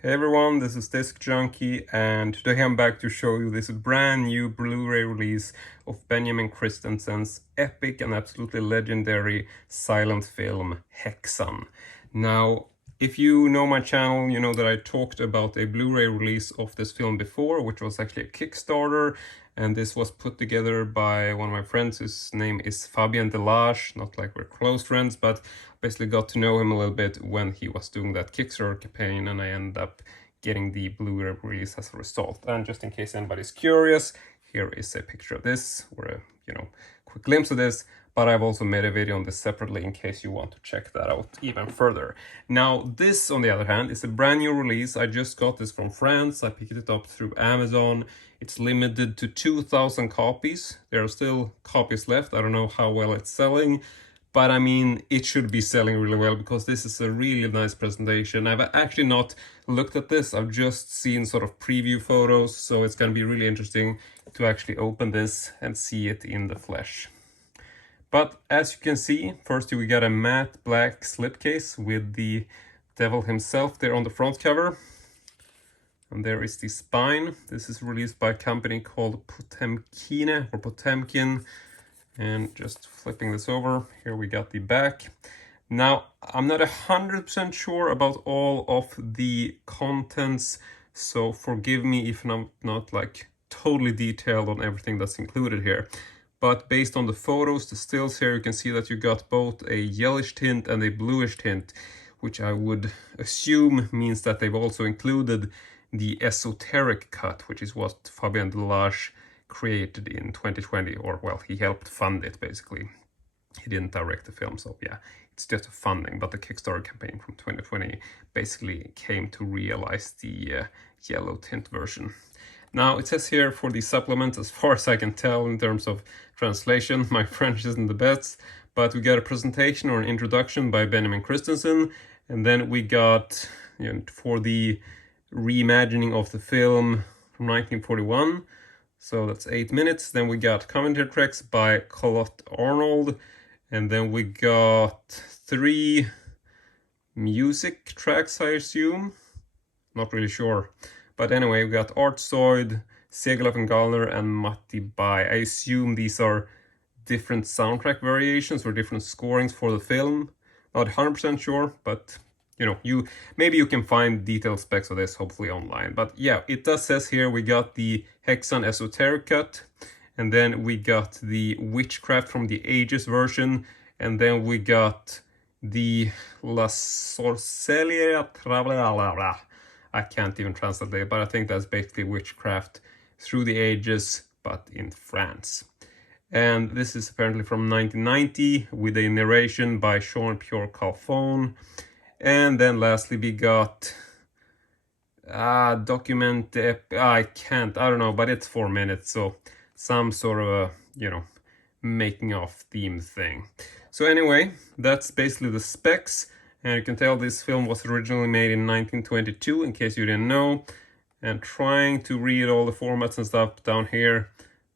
Hey everyone, this is Disc Junkie, and today I'm back to show you this brand new Blu-ray release of Benjamin Christensen's epic and absolutely legendary silent film Häxan. Now, if you know my channel, you know that I talked about a Blu-ray release of this film before, which was actually a Kickstarter, and this was put together by one of my friends. His name is Fabien Delage, not like we're close friends, but basically got to know him a little bit when he was doing that Kickstarter campaign, and I ended up getting the Blu-ray release as a result. And just in case anybody's curious, here is a picture of this, or a quick glimpse of this, but I've also made a video on this separately in case you want to check that out even further. Now, this, on the other hand, is a brand new release. I just got this from France. I picked it up through Amazon. It's limited to 2,000 copies. There are still copies left. I don't know how well it's selling, but I mean, it should be selling really well because this is a really nice presentation. I've actually not looked at this. I've just seen sort of preview photos, so it's going to be really interesting to actually open this and see it in the flesh. But as you can see, first we got a matte black slipcase with the devil himself there on the front cover. And there is the spine. This is released by a company called Potemkin. And just flipping this over, here we got the back. Now, I'm not 100% sure about all of the contents, so forgive me if I'm not like totally detailed on everything that's included here. But based on the photos, the stills here, you can see that you got both a yellowish tint and a bluish tint, which I would assume means that they've also included the Esoteric Cut, which is what Fabien Delage created in 2020, or well, he helped fund it basically. He didn't direct the film, so yeah, it's just a funding, but the Kickstarter campaign from 2020 basically came to realize the yellow tint version. Now, it says here for the supplement, as far as I can tell in terms of translation, my French isn't the best, but we got a presentation or an introduction by Benjamin Christensen, and then we got, for the reimagining of the film from 1941, so that's 8 minutes. Then we got commentary tracks by Colette Arnold, and then we got 3 music tracks, I assume. Not really sure. But anyway, we got Art Zoid, Segeloff and Gallner, and Matti Bai. I assume these are different soundtrack variations or different scorings for the film. Not 100% sure, but maybe you can find detailed specs of this hopefully online. But yeah, it does says here we got the Häxan Esoteric Cut, and then we got the Witchcraft from the Ages version, and then we got the La Sorcelleria Travelera. I can't even translate it, but I think that's basically Witchcraft through the Ages, but in France. And this is apparently from 1990 with a narration by Jean-Pierre Calfon. And then lastly we got I don't know, but it's 4 minutes, so some sort of a, making of theme thing. So anyway, that's basically the specs. And you can tell this film was originally made in 1922, in case you didn't know. And trying to read all the formats and stuff down here.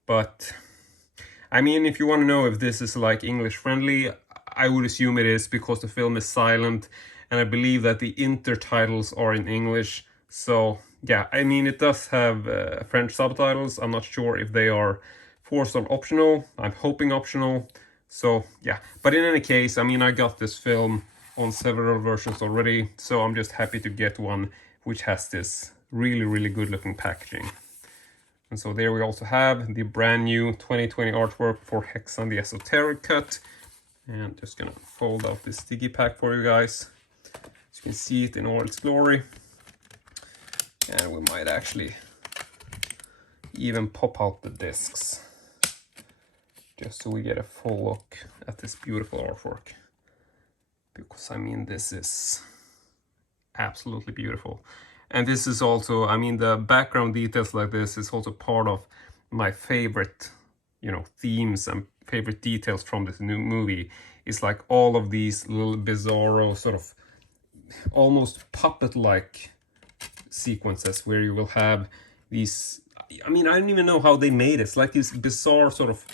But, I mean, if you want to know if this is like English friendly, I would assume it is, because the film is silent. And I believe that the intertitles are in English. So, yeah, I mean, it does have French subtitles. I'm not sure if they are forced or optional. I'm hoping optional. So, yeah. But in any case, I mean, I got this film on several versions already, so I'm just happy to get one which has this really, really good looking packaging. And so there we also have the brand new 2020 artwork for Häxan, the Esoteric Cut. And just gonna fold out this sticky pack for you guys, so you can see it in all its glory. And we might actually even pop out the discs, just so we get a full look at this beautiful artwork. Because, I mean, this is absolutely beautiful. And this is also, I mean, the background details like this is also part of my favorite, themes and favorite details from this new movie. It's like all of these little bizarro sort of almost puppet-like sequences where you will have these, I mean, I don't even know how they made it. It's like these bizarre sort of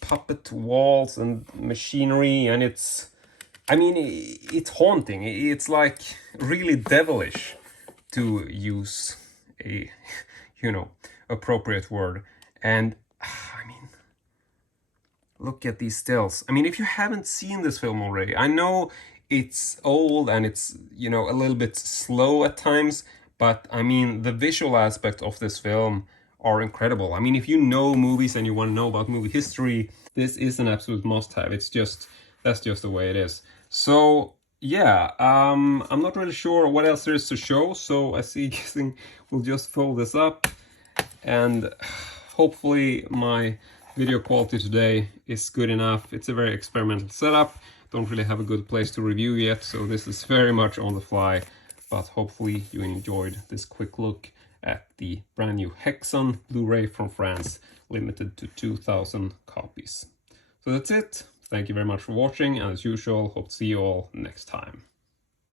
puppet walls and machinery, and it's, I mean, it's haunting. It's like really devilish. to use a, you know, appropriate word. And I mean, look at these stills. I mean, if you haven't seen this film already, I know it's old and it's, you know, a little bit slow at times, but I mean, the visual aspect of this film are incredible. I mean, if you know movies and you want to know about movie history, this is an absolute must-have. It's just, that's just the way it is. So yeah, I'm not really sure what else there is to show, so I see we'll just fold this up, and hopefully my video quality today is good enough. It's a very experimental setup. Don't really have a good place to review yet, so this is very much on the fly, but hopefully you enjoyed this quick look at the brand new Häxan Blu-ray from France, limited to 2,000 copies. So that's it. Thank you very much for watching, and as usual, hope to see you all next time.